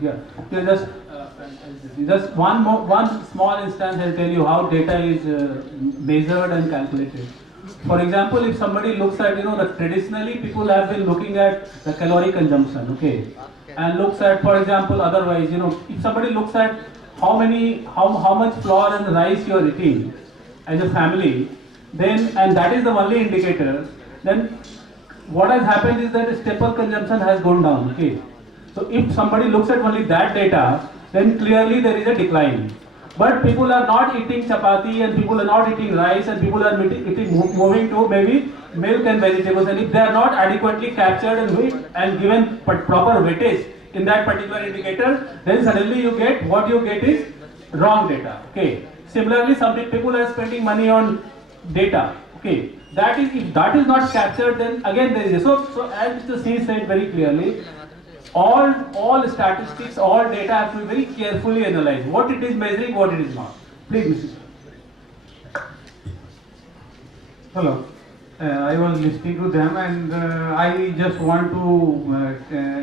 Yeah. Just one small instance. I'll tell you how data is measured and calculated. For example, if somebody looks at, the traditionally people have been looking at the calorie consumption, okay, and looks at, for example, otherwise, if somebody looks at how much flour and rice you are eating as a family, then, and that is the only indicator, then what has happened is that the staple consumption has gone down, okay. So if somebody looks at only that data, then clearly there is a decline. But people are not eating chapati and people are not eating rice and people are moving to maybe milk and vegetables, and if they are not adequately captured and given proper weightage in that particular indicator, then suddenly you get what you get is wrong data. Okay. Similarly, some people are spending money on data. Okay. That is, if that is not captured, then again there is so as Mr. C said very clearly, all statistics, all data have to be very carefully analyzed. What it is measuring, what it is not. Please, Mr. Hello. I was listening to them, and I just want to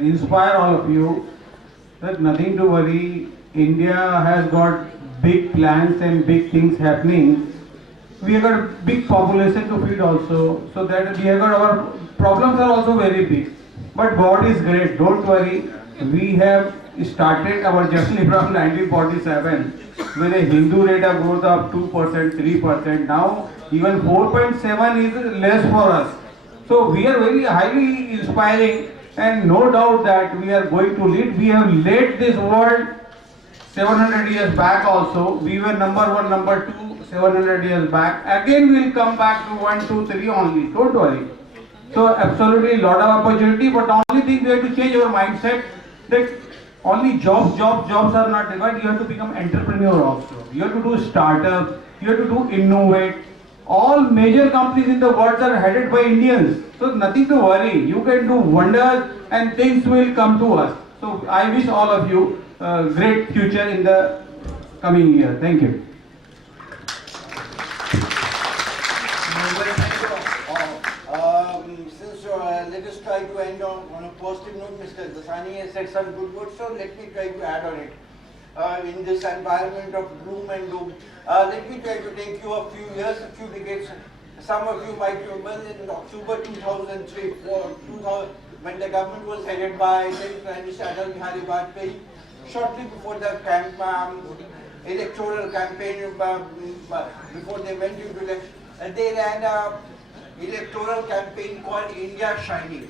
inspire all of you that nothing to worry. India has got big plans and big things happening. We have got a big population to feed also, so that we have got our problems are also very big. But God is great, don't worry. We have started our journey from 1947 with a Hindu rate of growth of 2%, 3%. Now even 4.7 is less for us. So we are very highly inspiring, and no doubt that we are going to lead. We have led this world 700 years back also. We were number one, number two 700 years back. Again we will come back to 1, 2, 3 only. Don't worry. So absolutely lot of opportunity, but the only thing we have to change our mindset that only jobs are not required. You have to become entrepreneur also. You have to do startup. You have to do innovate. All major companies in the world are headed by Indians. So nothing to worry. You can do wonders and things will come to us. So I wish all of you a great future in the coming year. Thank you. Let us try to end on a positive note. Mr. Dasani has said some good words, so let me try to add on it. In this environment of gloom and doom, let me try to take you a few years, a few decades. Some of you might remember in October 2003, when the government was headed by then Prime Minister Atal Bihari Vajpayee, shortly before the electoral campaign, before they went into election, they ran a electoral campaign called India Shining.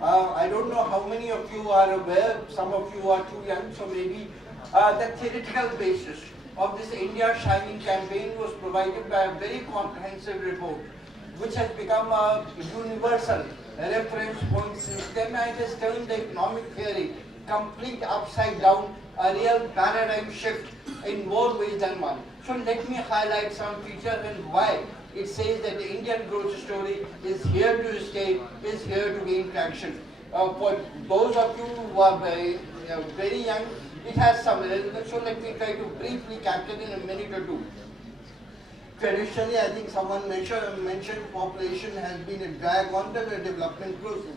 I don't know how many of you are aware, some of you are too young, so maybe the theoretical basis of this India Shining campaign was provided by a very comprehensive report, which has become a universal reference point since then. I just turned the economic theory complete upside down, a real paradigm shift in more ways than one. So let me highlight some features and why it says that the Indian growth story is here to stay, is here to gain traction. For those of you who are very young, it has some relevance, so let me try to briefly capture in a minute or two. Traditionally, I think someone mentioned population has been a drag on the development process.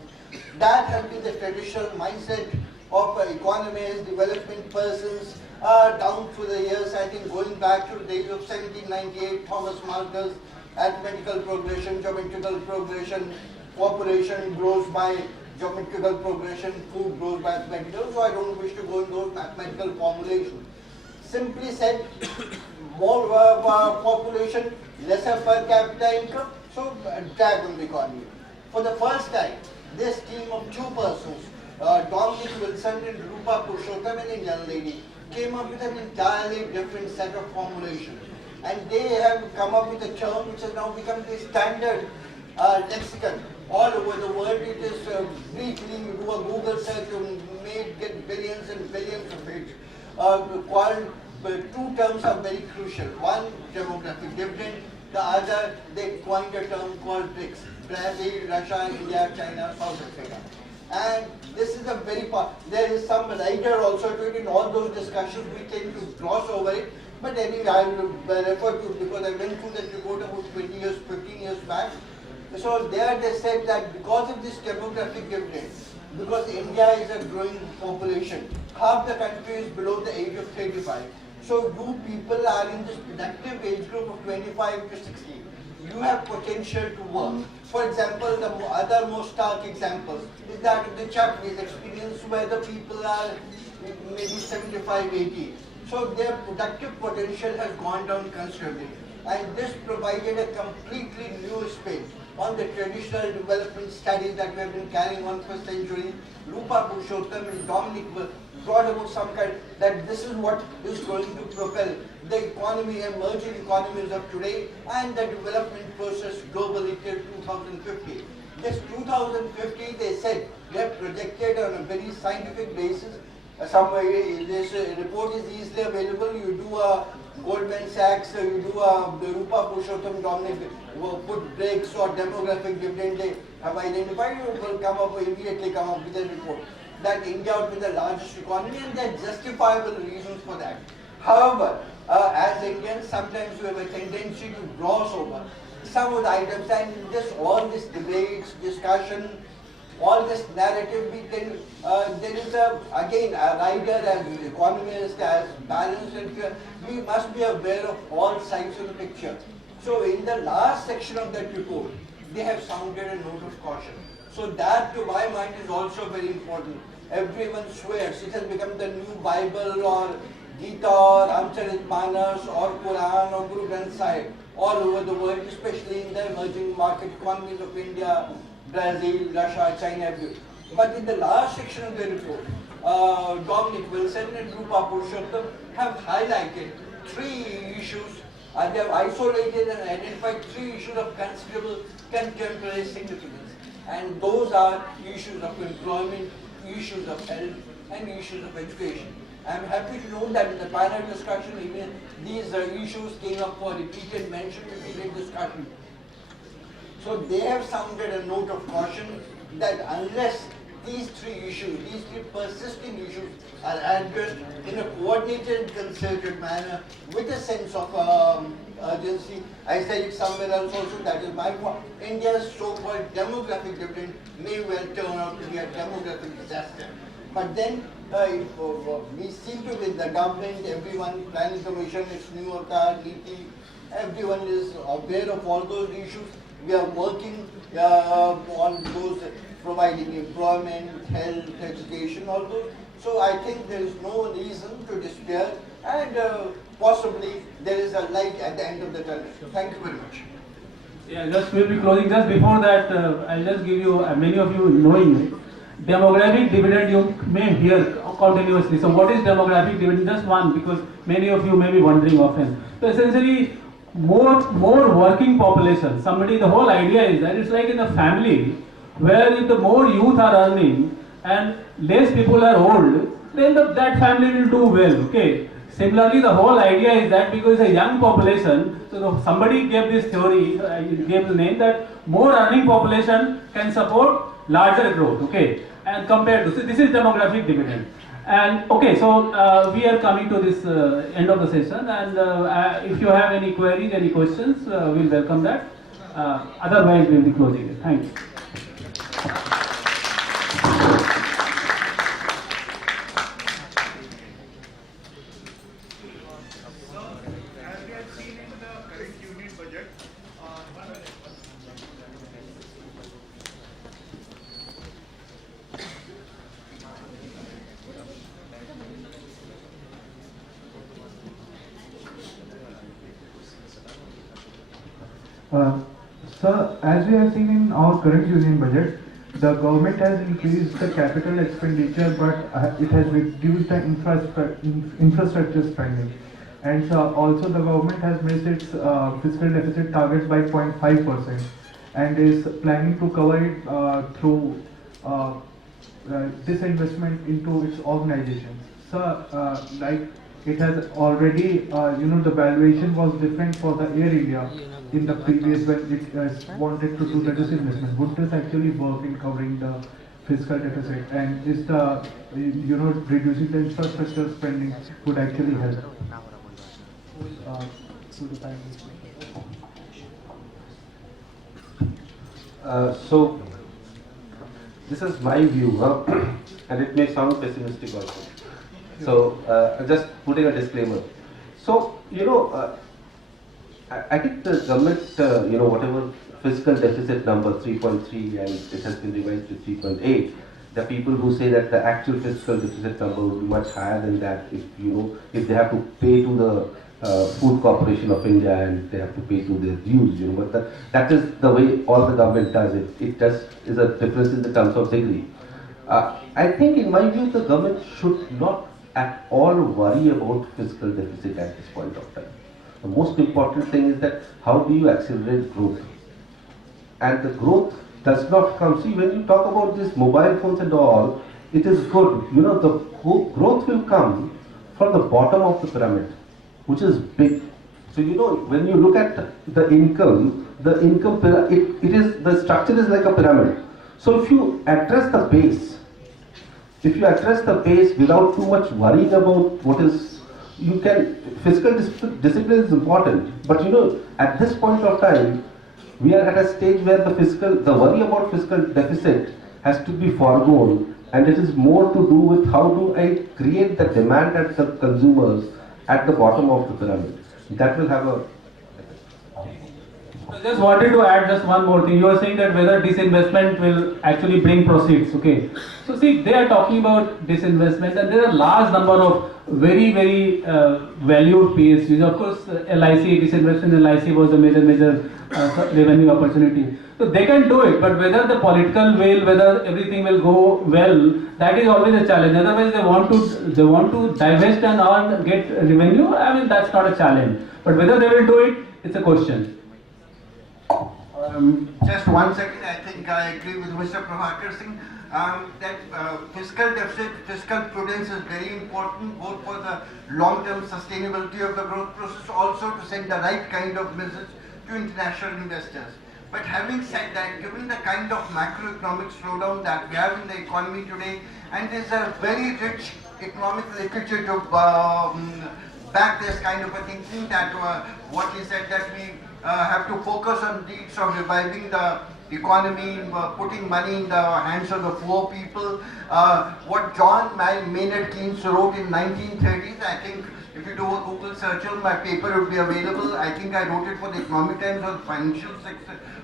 That has been the traditional mindset of economists, development persons, down through the years. I think going back to the days of 1798, Thomas Malthus, arithmetical progression, geometrical progression, population grows by geometrical progression, food grows by mathematical. So I don't wish to go in those mathematical formulations. Simply said, more population, lesser per capita income, so drag on the economy. For the first time, this team of two persons, Dominic Wilson and Rupa Purushottam, and a young lady, came up with an entirely different set of formulations. And they have come up with a term which has now become the standard lexicon. All over the world, it is briefly, you do a Google search, you may get billions and billions of it. Two terms are very crucial. One, demographic dividend. The other, they coined a term called BRICS. Brazil, Russia, India, China, South Africa. And this is a very there is some writer also to it. In all those discussions, we tend to gloss over it. But anyway, I will refer to it because I went through that report about 20 years, 15 years back. So there they said that because of this demographic dividend, because India is a growing population. Half the country is below the age of 35. So you people are in this productive age group of 25 to 60. You have potential to work. For example, the other most stark example is that of the Japanese experience where the people are maybe 75, 80. So their productive potential has gone down considerably. And this provided a completely new space on the traditional development studies that we have been carrying on for centuries. Rupa Purushottam and Dominic brought about some kind that this is what is going to propel the economy, emerging economies of today and the development process globally till 2050. This 2050, they said, they have projected on a very scientific basis. This report is easily available. You do a Goldman Sachs, you do a the Rupa Purushottam Dominic put breaks or demographic dividend they have identified, you will immediately come up with a report that India would be the largest economy, and there are justifiable reasons for that. However, as Indians, sometimes we have a tendency to gloss over some of the items, and all this debates, discussion, all this narrative, there is again an idea as economists, as balanced, and we must be aware of all sides of the picture. So in the last section of that report, they have sounded a note of caution. So that to my mind is also very important. Everyone swears it has become the new Bible or Gita or Amcharitmanas or Quran or Guru Granth Sahib all over the world, especially in the emerging market economies of India, Brazil, Russia, China, everywhere. But in the last section of the report, Dominic Wilson and Rupa Purushottam have highlighted three issues. They have isolated and identified three issues of considerable contemporary significance. And those are issues of employment, issues of health, and issues of education. I am happy to note that in the panel discussion, even these issues came up for repeated mention, repeated discussion. So they have sounded a note of caution that unless these three issues, these three persisting issues are addressed in a coordinated, concerted manner with a sense of urgency. I said it somewhere else also, that is my point. India's so-called demographic dividend may well turn out to be a demographic disaster. But then we seem to be the government, everyone, Planning Commission, its New Niti, everyone is aware of all those issues. We are working on those, providing employment, health, education, all those. So I think there is no reason to despair, and possibly there is a light at the end of the tunnel. Thank you very much. Yeah, just we'll be closing. Just before that, I'll just give you, many of you knowing it, demographic dividend you may hear continuously. So what is demographic dividend? Just one, because many of you may be wondering often. So essentially, more working population. The whole idea is that it's like in a family where if the more youth are earning and less people are old, then that family will do well. Okay. Similarly, the whole idea is that because it's a young population, so somebody gave this theory, gave the name that more earning population can support larger growth. Okay. And compared to, so this is demographic dividend. And okay, so we are coming to this end of the session, and if you have any queries, any questions, we'll welcome that. Otherwise, we'll be closing it. Thank you. As we have seen in the current union budget, Sir, as we have seen in our current union budget, the government has increased the capital expenditure, but it has reduced the infrastructure spending. And also the government has missed its fiscal deficit targets by 0.5% and is planning to cover it through disinvestment into its organizations. So, like it has already, the valuation was different for the Air India in the previous when it wanted to do the disinvestment. Would this actually work in covering the fiscal deficit, and is the reducing the infrastructure spending would actually help? So this is my view, and it may sound pessimistic also. So, I'm just putting a disclaimer. So, I think the government, whatever fiscal deficit number 3.3 and it has been revised to 3.8, the people who say that the actual fiscal deficit number would be much higher than that if they have to pay to the Food Corporation of India and they have to pay to their dues, but that is the way all the government does it. It just is a difference in the terms of degree. I think in my view the government should not at all worry about fiscal deficit at this point of time. The most important thing is that how do you accelerate growth? And the growth does not come. See, when you talk about these mobile phones and all, it is good. The growth will come from the bottom of the pyramid, which is big. So when you look at the income the structure is like a pyramid. So if you address the base, without too much worrying about fiscal discipline is important. But at this point of time, we are at a stage where the worry about fiscal deficit has to be foregone, and it is more to do with how do I create the demand at the consumers at the bottom of the pyramid. That will have a... I just wanted to add just one more thing. You are saying that whether disinvestment will actually bring proceeds. Okay. So see, they are talking about disinvestment, and there are a large number of very, very valued PSUs. Of course, LIC, disinvestment in LIC was a major revenue opportunity. So they can do it, but whether the political will, whether everything will go well, that is always a challenge. Otherwise, they want to divest and get revenue. I mean, that's not a challenge. But whether they will do it, it's a question. Just 1 second, I think I agree with Mr. Prabhakar Singh that fiscal deficit, fiscal prudence is very important both for the long-term sustainability of the growth process, also to send the right kind of message to international investors. But having said that, given the kind of macroeconomic slowdown that we have in the economy today, and there's a very rich economic literature to back this kind of a thinking that what he said that we have to focus on deeds of reviving the economy, putting money in the hands of the poor people. What John Maynard Keynes wrote in 1930s, I think if you do a Google search, my paper would be available. I think I wrote it for the Economic Times or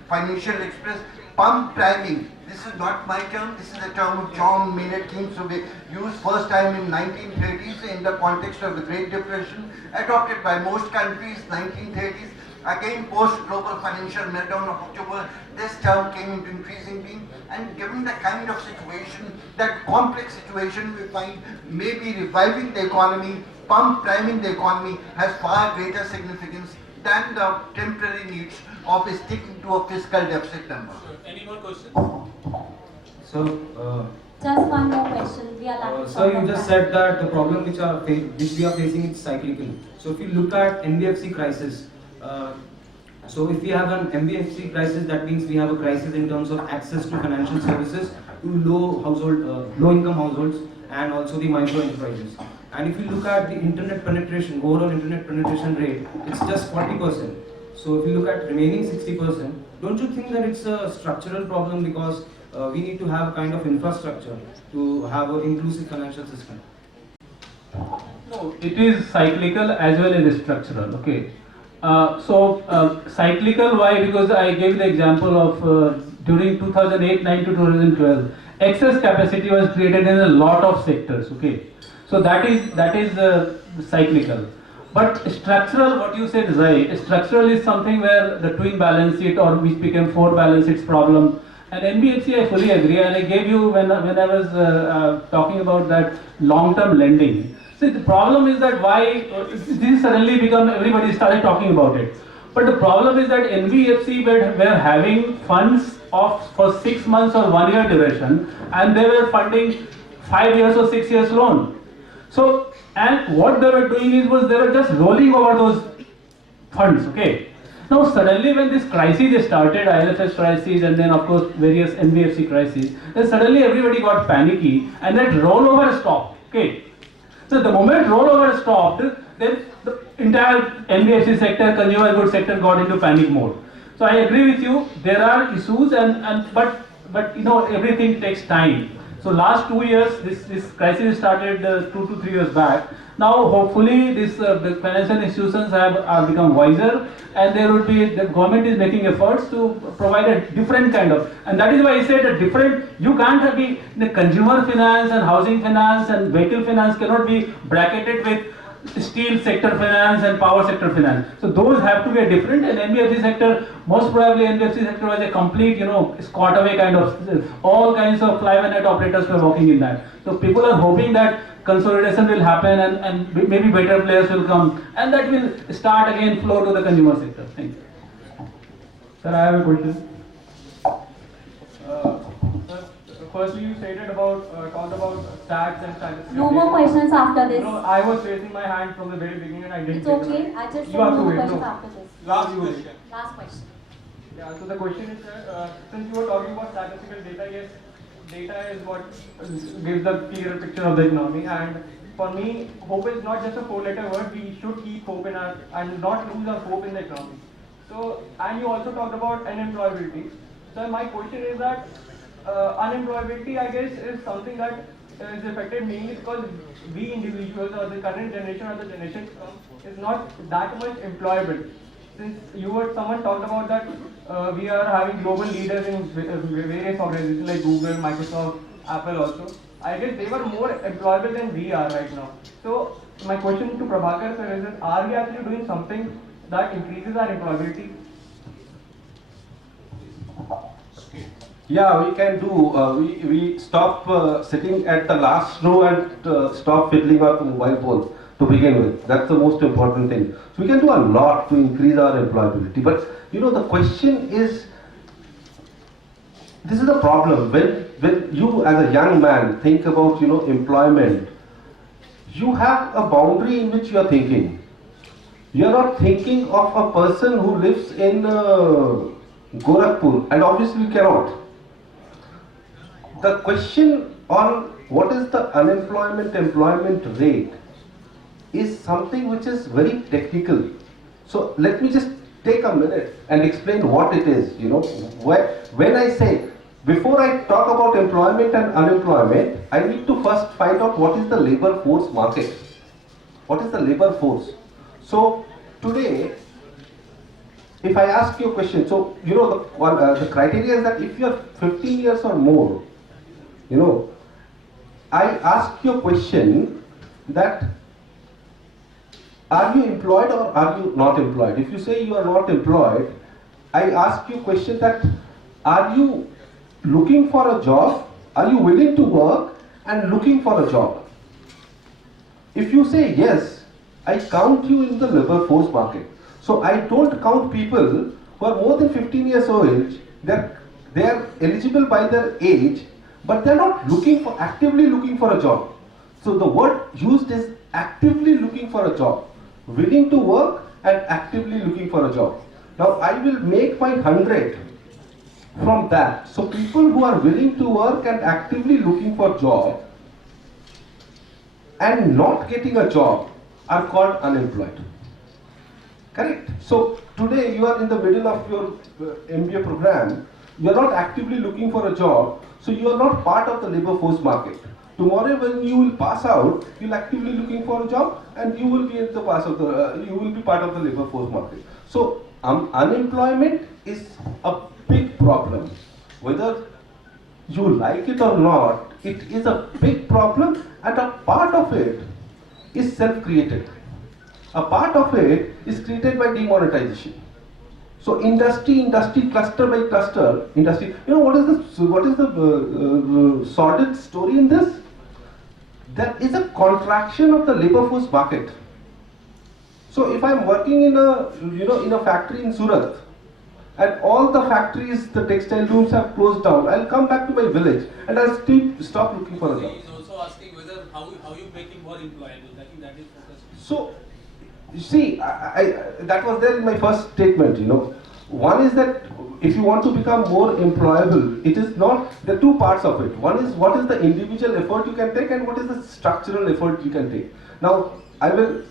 Financial Express. Pump priming. This is not my term. This is the term of John Maynard Keynes, so we used first time in 1930s in the context of the Great Depression, adopted by most countries 1930s. Again, post-global financial meltdown of October, this term came into increasing being, and given the kind of situation, that complex situation we find, maybe reviving the economy, pump priming the economy has far greater significance than the temporary needs of sticking to a fiscal deficit number. Any more questions? So, just one more question. We are lacking so you just said that the problem which we are facing is cyclical. So if you look at NBFC crisis, so if we have an NBFC crisis, that means we have a crisis in terms of access to financial services to low income households and also the micro enterprises. And if you look at the internet penetration, overall internet penetration rate, it's just 40%. So if you look at remaining 60%, don't you think that it's a structural problem because we need to have a kind of infrastructure to have an inclusive financial system? No, it is cyclical as well as structural. Okay. Cyclical, why? Because I gave the example of during 2008-9 to 2012, excess capacity was created in a lot of sectors. Okay, so that is cyclical. But structural, what you said is right. Structural is something where the twin balance sheet or which became four balance sheets problem. And NBFC, I fully agree. And I gave you when I was talking about that long-term lending. See, the problem is that why this suddenly become, everybody started talking about it. But the problem is that NBFC were having funds for 6 months or 1 year duration, and they were funding 5 years or 6 years loan. So, and what they were doing was they were just rolling over those funds. Okay. Now suddenly when this crisis started, ILFS crisis and then of course various NBFC crises, then suddenly everybody got panicky and that rollover stopped. Okay. So the moment rollover stopped, then the entire NBFC sector, consumer goods sector got into panic mode. So I agree with you, there are issues but but you know everything takes time. So last 2 years, this crisis started 2 to 3 years back. Now hopefully the financial institutions have become wiser, and there would be, the government is making efforts to provide a different kind of, and that is why I said a different. You can't be the consumer finance and housing finance and vehicle finance cannot be bracketed with steel sector finance and power sector finance. So those have to be a different, and NBFC sector, most probably NBFC sector was a complete, squat away kind of, all kinds of fly-by-night operators were working in that. So people are hoping that consolidation will happen, and maybe better players will come, and that will start again flow to the consumer sector. Thank you. Sir, I have a question. Firstly, you stated talked about stats and statistics. No more questions after this. No, I was raising my hand from the very beginning and I didn't. It's okay. I just said You have no to more wait, questions no. after this. Last question. Last question. Yeah, so the question is, since you were talking about statistical data, yes, data is what gives the clearer picture of the economy. And for me, hope is not just a four-letter word. We should keep hope in our, and not lose our hope in the economy. So, and you also talked about unemployability. So my question is that unemployability, I guess, is something that is affected mainly because we individuals, or the current generation or the generation to come, is not that much employable. Since someone talked about that we are having global leaders in various organizations like Google, Microsoft, Apple also. I guess they were more employable than we are right now. So my question to Prabhakar sir is that, are we actually doing something that increases our employability? Yeah, we can do. We stop sitting at the last row and stop fiddling our mobile phones to begin with. That's the most important thing. So we can do a lot to increase our employability. But the question is, this is the problem. When you as a young man think about employment, you have a boundary in which you are thinking. You are not thinking of a person who lives in Gorakhpur, and obviously you cannot. The question on what is the employment rate is something which is very technical. So let me just take a minute and explain what it is. When I say, before I talk about employment and unemployment, I need to first find out what is the labor force market. What is the labor force? So today, if I ask you a question, so the criteria is that if you are 15 years or more, I ask you a question that, are you employed or are you not employed? If you say you are not employed, I ask you a question that, are you looking for a job? Are you willing to work and looking for a job? If you say yes, I count you in the labor force market. So I don't count people who are more than 15 years old. They are eligible by their age, but they are not actively looking for a job. So the word used is actively looking for a job, willing to work and actively looking for a job. Now I will make my 100 from that. So people who are willing to work and actively looking for a job and not getting a job are called unemployed. Correct? So today you are in the middle of your MBA program, you are not actively looking for a job, so you are not part of the labor force market. Tomorrow when you will pass out, you will actively looking for a job and you will be in the you will be part of the labor force market. So unemployment is a big problem. Whether you like it or not, it is a big problem, and a part of it is self-created. A part of it is created by demonetization. So industry, cluster by cluster, industry. What is the sordid story in this? There is a contraction of the labor force market. So if I am working in a factory in Surat, and all the factories, the textile looms have closed down, I'll come back to my village and I'll still stop looking for a job. He is also asking whether how you make him more employable. I think that is focused. So, you see, that was there in my first statement. One is that if you want to become more employable, it is not the two parts of it. One is what is the individual effort you can take, and what is the structural effort you can take. Now, I will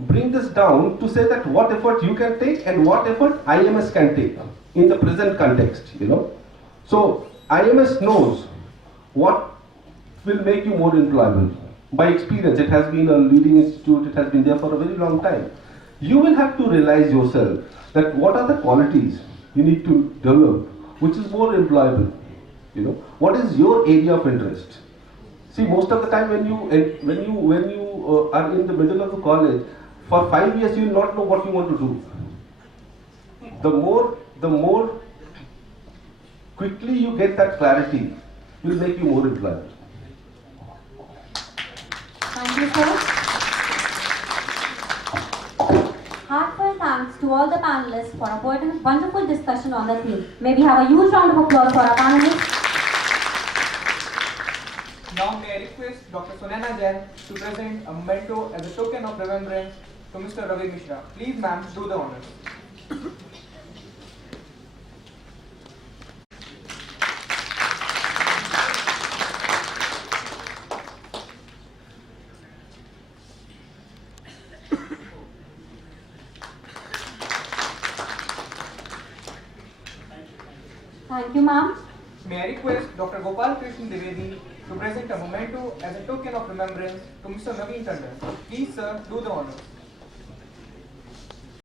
bring this down to say that what effort you can take and what effort IMS can take in the present context. So IMS knows what will make you more employable. By experience, it has been a leading institute, it has been there for a very long time. You will have to realize yourself that what are the qualities you need to develop which is more employable. You know, what is your area of interest? See, most of the time when you are in the middle of the college, for 5 years you will not know what you want to do. The more quickly you get that clarity, will make you more employable. Thank you, sir. Heartfelt thanks to all the panelists for a wonderful discussion on the theme. May we have a huge round of applause for our panelists. Now may I request Dr. Sunana Jain to present a memento as a token of remembrance to Mr. Ravi Mishra. Please, ma'am, do the honors. Thank you, ma'am. May I request Dr. Gopal Krishnan Dwivedi to present a memento as a token of remembrance to Mr. Naveen Tandon. Please, sir, do the honors.